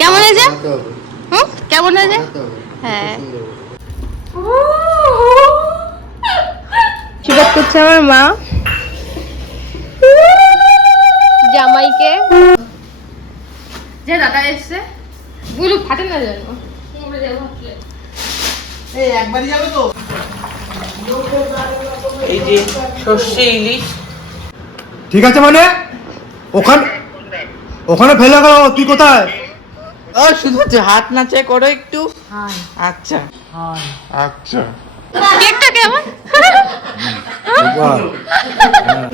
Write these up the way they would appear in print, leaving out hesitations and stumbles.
কেমন হয়েছে? কেমন হয়েছে? হ্যাঁ, আশীর্বাদ করছে আমার মা জামাইকে। যে দাদা এসছে গুলো ফাটে না যেন। একবারই যাবে তো। এই যে সর্ষে ইলিশ। ঠিক আছে মানে ওখানে ফেলে গেল, তুই কোথায়? শুধু হাত নাচাই করো একটু। আচ্ছা আচ্ছা কেকটা কেমন?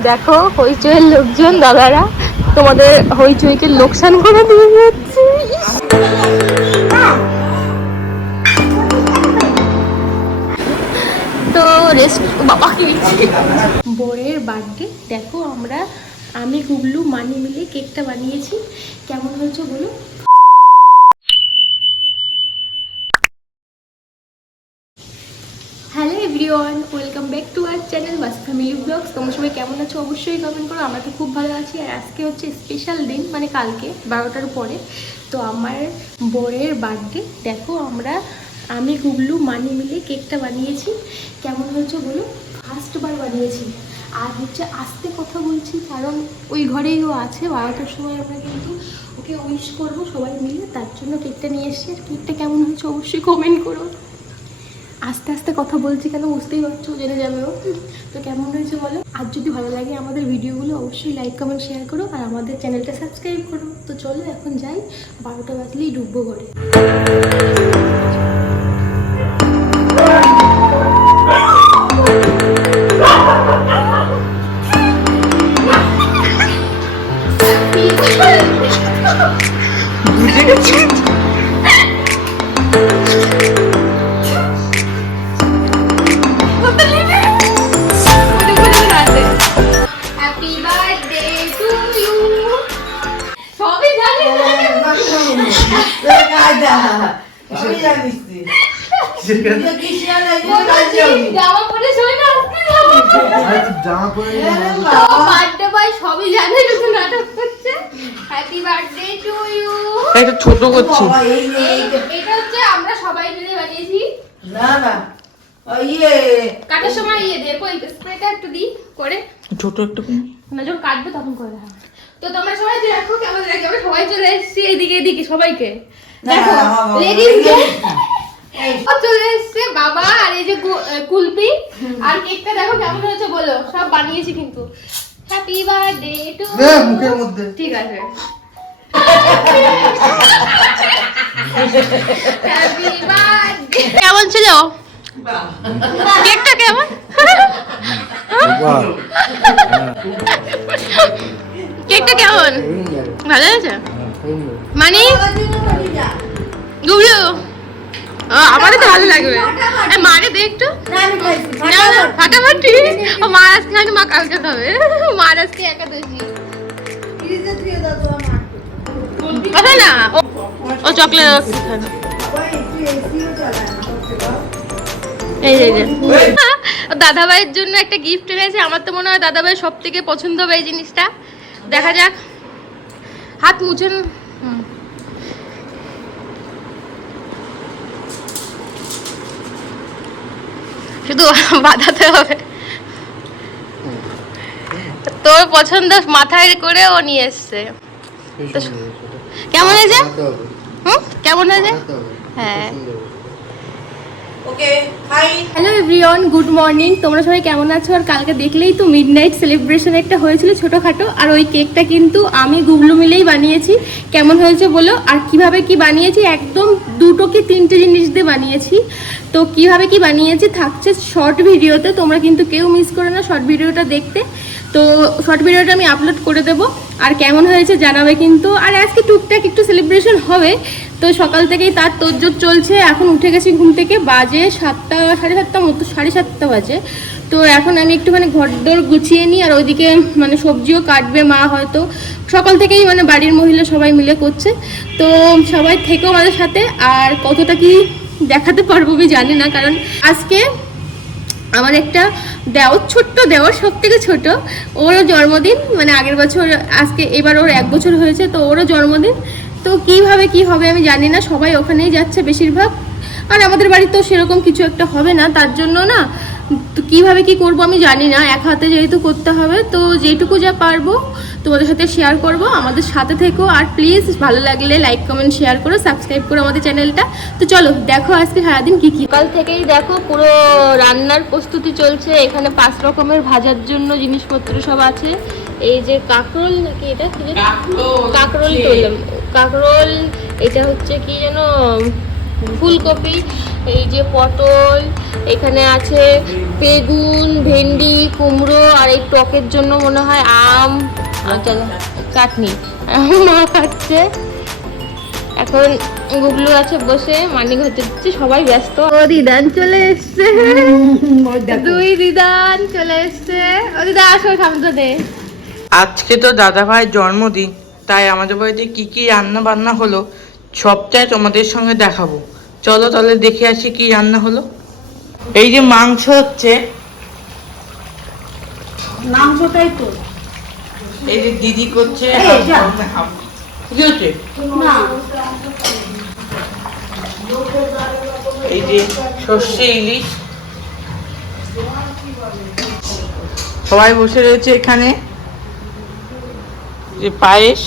দেখো হইচইয়ের লোকজন দাদারা তোমাদের হইচইকে লোকসান করে দিয়ে যাচ্ছে। তো রেস্ট বাবা কি বরের বার্থডে দেখো আমি গুবলু মানি মিলে কেকটা বানিয়েছি। কেমন হয়েছে বলো? Hello everyone, welcome back to our channel mass family blogs. তোমরা সবাই কেমন আছো অবশ্যই কমেন্ট করো। আমরা তো খুব ভালো আছি। আর আজকে হচ্ছে স্পেশাল দিন, মানে কালকে 12টার পরে তো আমার বরের বার্থডে। দেখো আমি গুবলু মানি মিলে কেকটা বানিয়েছি। কেমন হয়েছে বলো? ফার্স্টবার বানিয়েছি। আর হচ্ছে আস্তে কথা বলছি কারণ ওই ঘরেই ও আছে। 12টার সময় আমরা কিন্তু ওকে উইশ করবো সবাই মিলে, তার জন্য কেকটা নিয়ে এসেছি। আর কেকটা কেমন হয়েছে অবশ্যই কমেন্ট করো। আস্তে আস্তে কথা বলছি কেন বুঝতেই পারছো, জেনে যাবেও। তো কেমন হয়েছে বলো? আর যদি ভালো লাগে আমাদের ভিডিওগুলো অবশ্যই লাইক কমেন্ট শেয়ার করো আর আমাদের চ্যানেলটা সাবস্ক্রাইব করো। তো চলো এখন যাই, 12টা বাজলেই ডুববো ঘরে। বুঝে গেছি। Happy birthday to you. সবই জানি জামা পরে শোয় না, বার্থডে বয় সবই জানে, শুধু নাটক করছে। Happy birthday to you. এটা ছোট করছি। এটা হচ্ছে আমরা সবাই মিলে বানিয়েছি। না কাটার সময় দেখো এই স্প্রেটা একটু দিই করে, ছোট একটু না যখন কাটবে তখন করে দেখাবো। তো তোমরা সবাই দেখো কেমন লাগে। আমরা সবাই চলে এসেছি এদিকে সবাইকে দেখো, লেডিস চলে এসছে বাবা আর এই যে কুলপি। আর কেকটা দেখো কেমন হয়েছে বলো? সব বানিয়েছি কিন্তু। হ্যাপি বার্থডে টু মুখের মধ্যে ঠিক আছে। Happy birthday. কেমন ছিল কেকটা? কেমন কেকটা কেমন? ভালো হয়েছে মানে গুবলু? আমারও তো ভালো লাগবে। মারে দে একটু। ফাটাফাটি। মা আজকে খাবে, মা কালকে খাবে। মার আজকে একাদশী। কথা না ও চকলেট খাবে। এই যে দাদাভাইয়ের জন্য একটা গিফট এনেছে। আমার তো মনে হয় দাদাভাই সব থেকে পছন্দ হবে এই জিনিসটা। দেখা যাক। হাত মুছেন। শুধু বাঁধাতে হবে। তোর পছন্দ মাথায় করে ও নিয়ে এসছে। কেমন হয়েছে? কেমন হয়েছে? হ্যাঁ। Okay hi hello everyone, good morning. তোমরা সবাই কেমন আছো? আর কালকে দেখলেই তো মিডনাইট সেলিব্রেশন একটা হয়েছিল ছোটোখাটো। আর ওই কেকটা কিন্তু আমি গুবলু মিলেই বানিয়েছি। কেমন হয়েছে বলো? আর কিভাবে কি বানিয়েছি, একদম 2 কি 3টে জিনিস দিয়ে বানিয়েছি। তো কিভাবে কি বানিয়েছি থাকছে শর্ট ভিডিওতে, তোমরা কিন্তু কেউ মিস করে না শর্ট ভিডিওটা দেখতে। তো শর্ট ভিডিওটা আমি আপলোড করে দেবো। আর কেমন হয়েছে জানাবে কিন্তু। আর আজকে টুকটাক একটু সেলিব্রেশন হবে। তো সকাল থেকেই তার তোড়জোড় চলছে। এখন উঠে গেছি ঘুম থেকে, বাজে 7টা 7:30 মতো, 7:30 বাজে। তো এখন আমি একটুখানি ঘরদোর গুছিয়ে নিই। আর ওইদিকে মানে সবজিও কাটবে মা, হয়তো সকাল থেকেই মানে বাড়ির মহিলা সবাই মিলে করছে। তো সবাই থেকেও আমাদের সাথে। আর কতটা কি দেখাতে পারবো আমি জানি না, কারণ আজকে আমার একটা দেওর, ছোট্ট দেওর, সব থেকে ছোটো, ওরও জন্মদিন। মানে আগের বছর, আজকে এবার ওর 1 বছর হয়েছে। তো ওরও জন্মদিন। তো কিভাবে কি হবে আমি জানি না, সবাই ওখানেই যাচ্ছে বেশিরভাগ। আর আমাদের বাড়িতেও সেরকম কিছু একটা হবে না, তার জন্য না তো কিভাবে কি করব আমি জানি না, এক হাতে যেহেতু করতে হবে, তো যেটুকু যা পারবো তোমাদের সাথে শেয়ার করব। আমাদের সাথে থেকো, আর প্লিজ ভালো লাগলে লাইক কমেন্ট শেয়ার করো, সাবস্ক্রাইব করো আমাদের চ্যানেলটা। তো চলো দেখো আজকে সারাদিন কি কি। কাল থেকেই দেখো পুরো রান্নার প্রস্তুতি চলছে। এখানে 5 রকমের ভাজার জন্য জিনিসপত্র সব আছে। এই যে কাঁকরোল নাকি এটা কি যেন? কাঁকরোল তুললাম, কাঁকরোল। এটা হচ্ছে কি যেন, ফুলকপি। এই যে পটল, এখানে আছে বেগুন, ভেন্ডি, কুমড়ো, আর এই টকের জন্য মনে হয় আম, আচ্ছা চাটনি মা খাচ্ছে। এখন গুগলু আছে বসে, মানিক হচ্ছে দিচ্ছে, সবাই ব্যস্ত। ও দিদান চলে এসছে, দুই দিদান চলে এসছে। ও দিদা আসো, সামনে দে। আজকে তো দাদা ভাইয়ের জন্মদিন, তাই আমাদের বাড়িতে কি কি রান্না বান্না হলো সবটাই তোমাদের সঙ্গে দেখাবো। চলো তাহলে দেখে আসি কি রান্না হলো। এই যে মাংস হচ্ছে, মাংসটাই তো এই যে দিদি করছে। কি হচ্ছে? এই যে সর্ষে ইলিশ, সবাই বসে রয়েছে এখানে। যে পায়েস,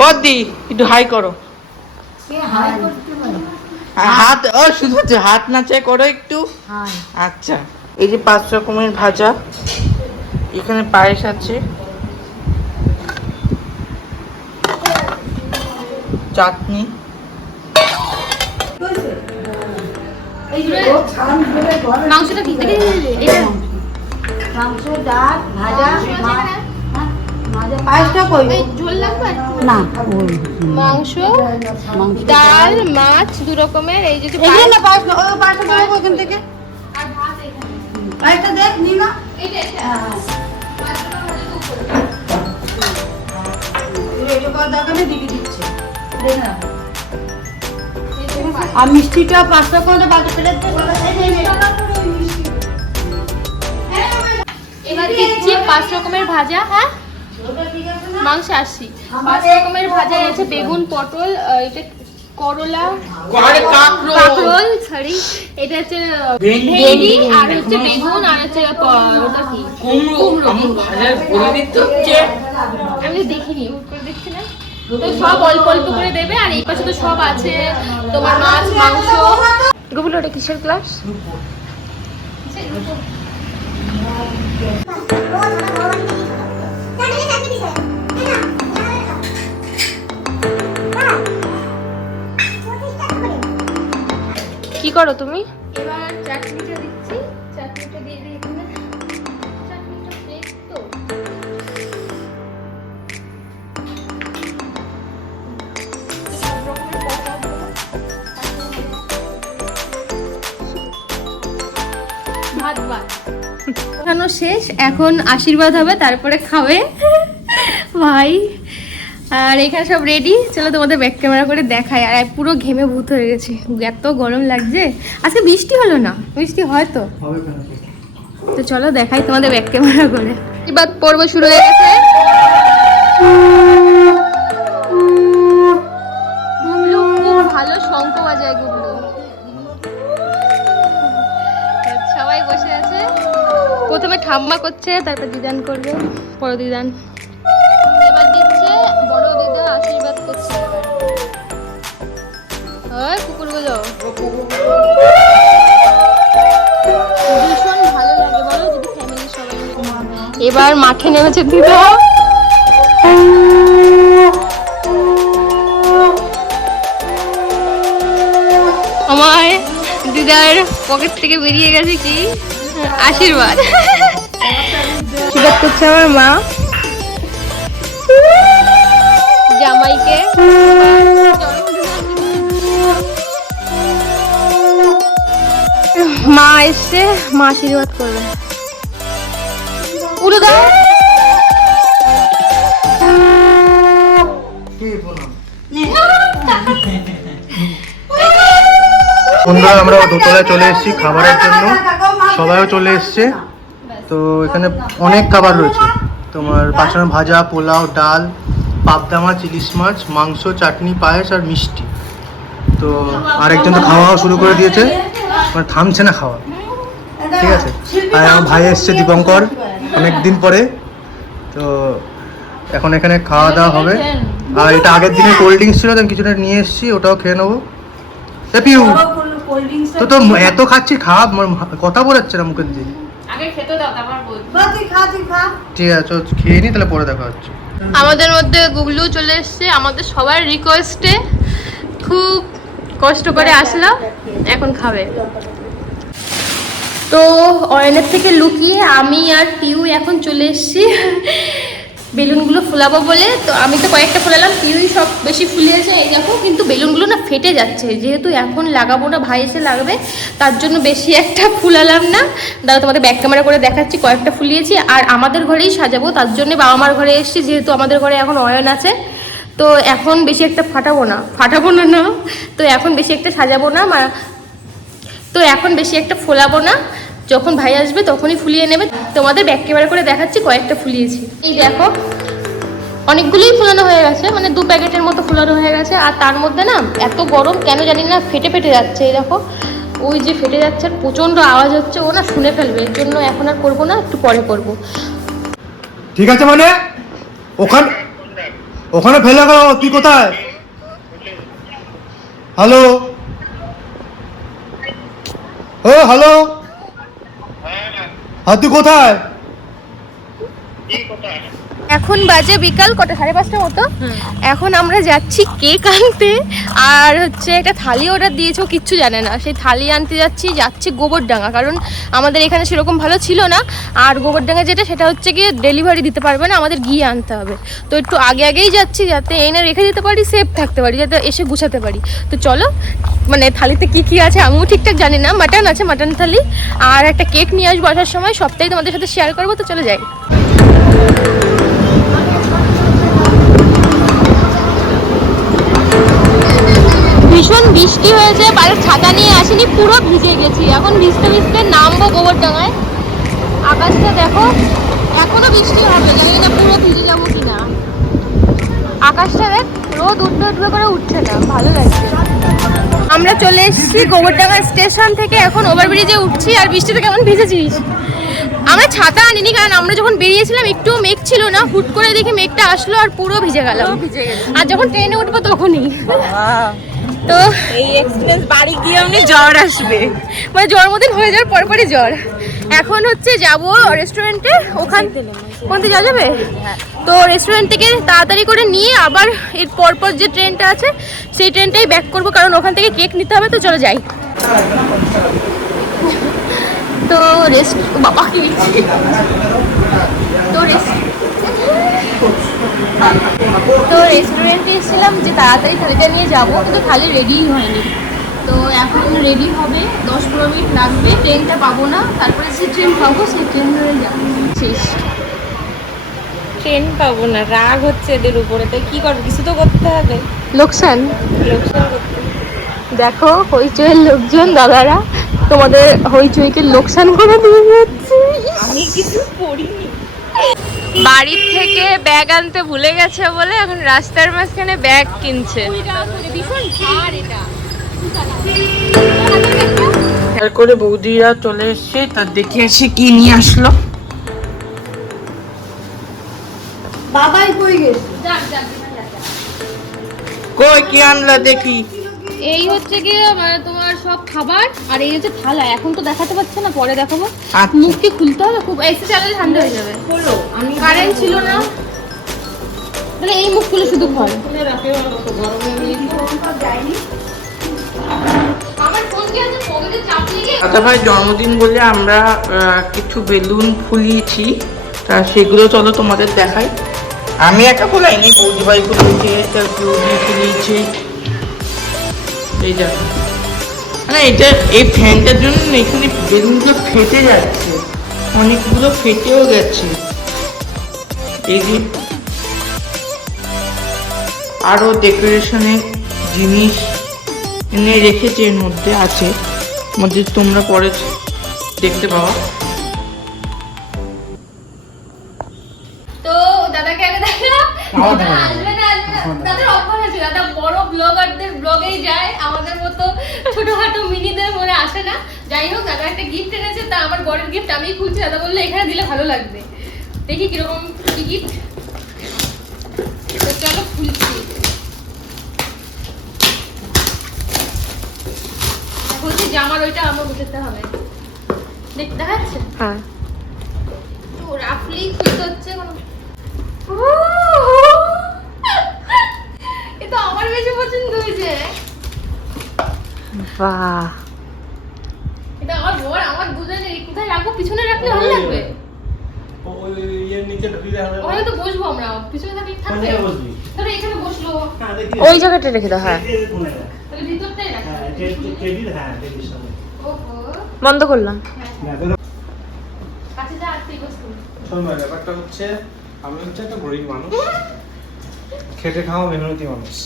বদ্দি একটু হাই করো। হাত ও শুধু হচ্ছে হাত নাচাই করো একটু। আচ্ছা, এই যে 5 রকমের ভাজা, এখানে পায়েস আছে, চাটনি, মাংসটা কি এটা? মাংস, ডাল, ভাজা, মাছ। ভাজা পায়েসটা কই? এই ঝোল লাগবে না, মাংস, ডাল, মাছ 2 রকমের। এই যে এই না পায়েস, ওই পায়েসটা দেবো ওখান থেকে। আর ভাত এখানে। পায়েসটা দেখ নি না। এইটা এটা কর দরকার নেই, দিদি দিচ্ছে। দেখ না। আর মিষ্টিটা 5 রকমের বাকি প্লেট দে। এবার দিচ্ছি 5 রকমের ভাজা। হ্যাঁ, মাংস 80, 5 রকমের ভাজা আছে। বেগুন, পটল, এটা করলা, কাঁকরোল, সরি এটা হচ্ছে ভেন্ডি, আর হচ্ছে বেগুন, আর হচ্ছে ওটা কি কুমড়ো। আমি তো দেখিনি, হুট করে দেখছি না। তো সব অল্প অল্প করে দেবে। আর এই পাশে তো সব আছে তোমার, মাছ, মাংস। গুগল ওটা কিসের ক্লাস? কি করো তুমি? এবার চাটনিটা দিচ্ছি, চাটনিটা দিয়ে দিই এখানে। চাটনিটা ফ্রেশ তো। খানো শেষ, এখন আশীর্বাদ হবে, তারপরে খাবে ভাই। আর এখানে সব রেডি। চলো তোমাদের ব্যাক ক্যামেরা করে দেখাই। আর পুরো ঘেমে ভূত হয়ে গেছে, এত গরম লাগছে। আজকে বৃষ্টি হলো না, বৃষ্টি হয়তো। তো চলো দেখাই তোমাদের ব্যাক ক্যামেরা করে। এবার পর্ব শুরু হয়ে গেছে। গুগলু খুব ভালো শঙ্খ বাজায় গুগলু। সবাই বসে আছে। প্রথমে ঠাম্মা করছে, তারপর দিদান করবে, বড় দিদান এবার দিচ্ছে, বড় দিদা আশীর্বাদ করছে। ওই কুকুরগুলো ভীষণ ভালো লাগে বলো, যদি ফ্যামিলি সবাই মিলে। এবার মাঠে নেমেছে দিদা। আমার দিদার পকেট থেকে বেরিয়ে গেছে কি আশীর্বাদ। আশীর্বাদ করছে আমার মা জামাইকে। মা এসছে, মা আশীর্বাদ করবে। পুরো দাও। বন্ধুরা, আমরা দোতলায় চলে এসেছি খাবারের জন্য, সবাইও চলে এসছে। তো এখানে অনেক খাবার রয়েছে, তোমার পাঁচটার ভাজা, পোলাও, ডাল, পাবদা মাছ, ইলিশ মাছ, মাংস, চাটনি, পায়েস আর মিষ্টি। তো আরেকজন তো খাওয়াও শুরু করে দিয়েছে, মানে থামছে না খাওয়া। ঠিক আছে, আর আমার ভাই এসছে দীপঙ্কর অনেকদিন পরে। তো এখন এখানে খাওয়া দাওয়া হবে। আর এটা আগের দিনে কোল্ড ড্রিঙ্কস ছিল, তো আমি কিছুটা নিয়ে এসেছি, ওটাও খেয়ে নেবো। পিউ তো তো এত খাচ্ছি, খাওয়া কথা বলাচ্ছে না মুখের দিয়ে। আগে খেতে দাও তারপর বলবো। তুই খা। ঠিক আছে, খেয়ে নি, তাহলে পরে দেখা হচ্ছে। আমাদের মধ্যে গুগলু চলে এসেছে আমাদের সবার রিকোয়েস্টে, খুব কষ্ট করে আসলো, এখন খাবে। তো অয়নের থেকে লুকিয়ে আমি আর পিউ এখন চলে এসেছি বেলুনগুলো ফোলাবো বলে। তো আমি তো কয়েকটা ফোলালাম, পিউই সব বেশি ফুলিয়েছে এই দেখো, কিন্তু বেলুনগুলো না ফেটে যাচ্ছে, যেহেতু এখন লাগাবো না, ভাই এসে লাগবে, তার জন্য বেশি একটা ফুলালাম না। দাঁড়া তোমাদের ব্যাক ক্যামেরা করে দেখাচ্ছি কয়েকটা ফুলিয়েছি। আর আমাদের ঘরেই সাজাবো, তার জন্য বাবা মার ঘরে এসেছি, যেহেতু আমাদের ঘরে এখন অয়ন আছে। তো এখন বেশি একটা ফাটাবো না তো এখন বেশি একটা সাজাবো না, তো এখন বেশি একটা ফোলাবো না, যখন ভাই আসবে তখনই ফুলিয়ে নেবে। তোমাদের ব্যাক ক্যামেরা করে দেখাচ্ছি কয়েকটা ফুলিয়েছি। এই দেখো অনেকগুলোই ফুলানো হয়ে গেছে, মানে 2 প্যাকেটের মতো ফুলানো হয়ে গেছে। আর তার মধ্যে না এত গরম কেন জানি না ফেটে যাচ্ছে, এই দেখো ওই যে ফেটে যাচ্ছে, আর প্রচণ্ড আওয়াজ হচ্ছে, ও না শুনে ফেলবে, এর জন্য এখন আর করবো না, একটু পরে করবো। ঠিক আছে, মানে ওখানে ফেলে গেল, তুই কোথায়? হ্যালো ও হ্যালো, হ্যাঁ তুই কোথায়? এখন বাজে বিকাল কটা, 5:30 মতো। এখন আমরা যাচ্ছি কেক আনতে, আর হচ্ছে একটা থালি অর্ডার দিয়েছে, ও কিচ্ছু জানে না, সেই থালি আনতে যাচ্ছি গোবরডাঙ্গা, কারণ আমাদের এখানে সেরকম ভালো ছিল না। আর গোবরডাঙ্গা যেটা, সেটা হচ্ছে গিয়ে ডেলিভারি দিতে পারবে না, আমাদের গিয়ে আনতে হবে। তো একটু আগেই যাচ্ছি, যাতে এনে রেখে দিতে পারি, সেফ থাকতে পারি, যাতে এসে গুছাতে পারি। তো চলো, মানে থালিতে কি আছে আমিও ঠিকঠাক জানি না, মাটন আছে, মাটন থালি, আর একটা কেক নিয়ে আসবো আসার সময়, সবটাই তোমাদের সাথে শেয়ার করবো। তো চলো যাই। ভীষণ বৃষ্টি হয়েছে, বাইরে ছাতা নিয়ে আসিনি, পুরো ভিজে গেছি। এখন ভিজতে নামবো গোবরডাঙ্গায়। আকাশটা দেখো, এখনো বৃষ্টি হবে, জানি না পুরো ভিজে যাবো কিনা। আকাশটা দেখ, রোদ উঠবে করে উঠছে না, ভালো লাগছে। আমরা চলে এসেছি গোবরডাঙ্গা স্টেশন থেকে, এখন ওভারব্রিজে উঠছি। আর বৃষ্টিতে কেমন ভিজেছিস? আমরা ছাতা আনিনি, কারণ আমরা যখন বেরিয়েছিলাম একটু মেঘ ছিল না, হুট করে দেখি মেঘটা আসলো আর পুরো ভিজে গেলাম। আর যখন ট্রেনে উঠবো তখনই তো এই এক্সপিরিয়েন্স বাড়ি গিয়ে এমনি জ্বর আসবে, মানে জন্মদিন হয়ে যাওয়ার পরপরই জ্বর। এখন হচ্ছে যাব রেস্টুরেন্টে, ওখান থেকে যাবে। তো রেস্টুরেন্ট থেকে তাড়াতাড়ি করে নিয়ে আবার এর পরপর যে ট্রেনটা আছে সেই ট্রেনটাই ব্যাক করব, কারণ ওখান থেকে কেক নিতে হবে। তো চলো যাই। তো বাবা কি তো রেস্টুরেন্টে এসেছিলাম যে তাড়াতাড়ি থালিটা নিয়ে যাবো, কিন্তু থালি রেডিই হয়নি। তো এখন রেডি হবে, 10-15 মিনিট লাগবে, ট্রেনটা পাবো না, তারপরে যে ট্রেন পাবো সেই ট্রেন ধরে যাবো। শেষ, ট্রেন পাবো না, রাগ হচ্ছে এদের উপরে, তাই কি করবো, কিছু তো করতে হবে, লোকসান লোকসান করতে হবে। দেখো হইচইয়ের লোকজন দাদারা তোমাদের হইচইকে লোকসান করে দিয়ে যাচ্ছে। আমি কিছু করিনি। বাড়ির থেকে ব্যাগ আনতে ভুলে গেছে বলে এখন রাস্তার মাঝখানে ব্যাগ কিনছে। করে বৌদিরা চলে এসছে, তার দেখে এসে কি নিয়ে আসলো। বাবাই কই গেছে? কই কি আনলা দেখি? এই হচ্ছে কি মানে তোমার সব খাবার, আর এই হচ্ছে থালা। এখন তো দেখাতে পারছে না, পরে দেখাবো। আচ্ছা। মুখ কি খুলতে হবে, খুব এসে চালালে ঠান্ডা হয়ে যাবে। আমি কারেন্ট ছিল না, তাহলে এই মুখ খুলে শুধু খয়। আমার ফোন কি আছে, পকেটে চাপ নিয়ে দাদা ভাই জন্মদিন বলে আমরা কিছু বেলুন ফুলিয়েছি, তা সেগুলো চলো তোমাদের দেখাই। আমি একা ফুলাইনি, বৌদি ভাই ফুলিয়েছে, তার বৌদি ফুলিয়েছে। এইটা মানে এটা এই ফ্যানটার জন্য না এখানে বেলুনগুলো ফেটে যাচ্ছে, অনেকগুলো ফেটেও গেছে। এই যে আরও ডেকোরেশনের জিনিস এনে রেখেছে, এর মধ্যে আছে, মধ্যে তোমরা পরে দেখতে পাওয়া। তো আবার দেখা যাবে। আসবে না, আসবে না। তাদের অভ্যাস আছে, দাদা বড় ব্লগারদের ব্লগেই যায়, আমাদের মতো ছোটখাটো মিনিদের মনে আসে না। যাই হোক, দাদা একটা গিফট এনেছে, তা আমার বরের গিফট আমি খুলছি। দাদা বললো এখানে দিলে ভালো লাগবে, দেখি কিরকম কি গিফট। চলো খুলছি। বলছি জামার ওইটা আমার উঠাতে হবে, দেখতে যাচ্ছে হ্যাঁ তো রাফলি খুলতে হচ্ছে কোনো। এটা আমার বেশি পছন্দ হয়েছে। বাহ এটা আমার বর আমার দুজনে কোথায় রাখবো, পিছনে রাখলে ভালো লাগবে। ওই ইয়ের নিচে ঢুকিয়ে দেওয়া হবে। ওখানে তো বসবো আমরা, পিছনে থাকলে থাকবে। কোথায় বসবি? তাহলে এখানে বসলো, হ্যাঁ, দেখি। ওই জায়গাটা রেখে দাও। হ্যাঁ এই যে কোণাটা। তাহলে ভিতরটাই রাখবো। হ্যাঁ, টেবিল, হ্যাঁ, টেবিল সামনে। ওহো, বন্ধ করলাম। হ্যাঁ, না, তোর কাছে যা আসতেই বসবো। শোন ভাই, ব্যাপারটা হচ্ছে আমি হচ্ছে একটা গরিব মানুষ, খেটে খাওয়া মেহনতি মানুষ।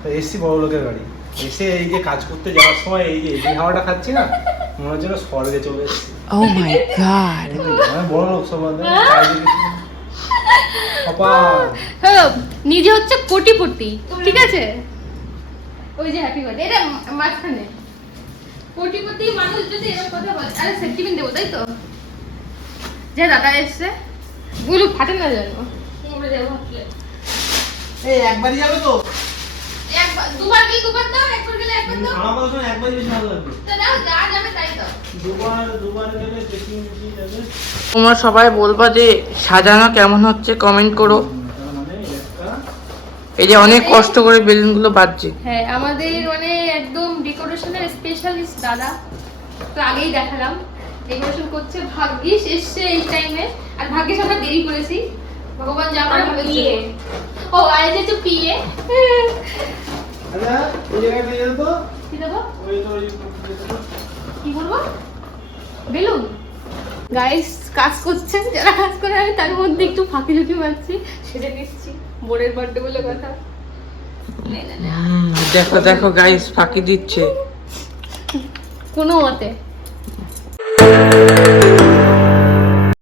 তো এসছি বড় লোকের বাড়ি, এসে এই যে কাজ করতে যাওয়ার সময় এই যে এই হাওয়াটা খাচ্ছি না, মনে হচ্ছে না স্বর্গে চলে এসেছি। ও মাই গড আমি বড় লোক সব বাদে, পাপা হ্যালো, নিজে হচ্ছে কোটিপতি, ঠিক আছে? ওই যে হ্যাপি বার্থডে, এটা মাঝখানে। কোটিপতি মানুষ যদি এরকম কথা বলে, আরে সেফটি পিন দেবো, তাই তো? যে দাদা এসছে, গুলো ফাটে না যেন। আমরা যাবো ভাবলে। এই একবারই যাবে তো? একবার দুবার গেলে দুবার দাও, একবার গেলে একবার দাও। আমার কথা শুনে একবারই বেশি ভালো লাগবে। তো দাও, যা যাবে তাই দাও। দুবার গেলে বেশি বেশি যাবে। তোমরা সবাই বলবা যে সাজানো কেমন হচ্ছে, কমেন্ট করো। তার মানে একটা এই যে অনেক কষ্ট করে বেলুনগুলো বাজছে। হ্যাঁ, আমাদের মানে একদম ডেকোরেশনের স্পেশালিস্ট দাদা, তো আগেই দেখালাম ডেকোরেশন করছে। ভাগ্যিস এসছে এই টাইমে, আর ভাগ্যিস আমরা দেরি করেছি। ভগবান যা করে ভালো পিয়ে। ও আজ যে পিয়ে আচ্ছা, এই জায়গাটা নিয়ে যেত, কি দেবো, ওই তো ওই কি বলবো, বেলুন। গাইস কাজ করছেন, যারা কাজ করে আমি তার মধ্যে একটু ফাঁকি ঝুঁকি মারছি, সেটা নিচ্ছি বোনের বার্থডে বলে কথা। নে, নে, নে। দেখো দেখো গাইস, ফাঁকি দিচ্ছে। কোনো মতে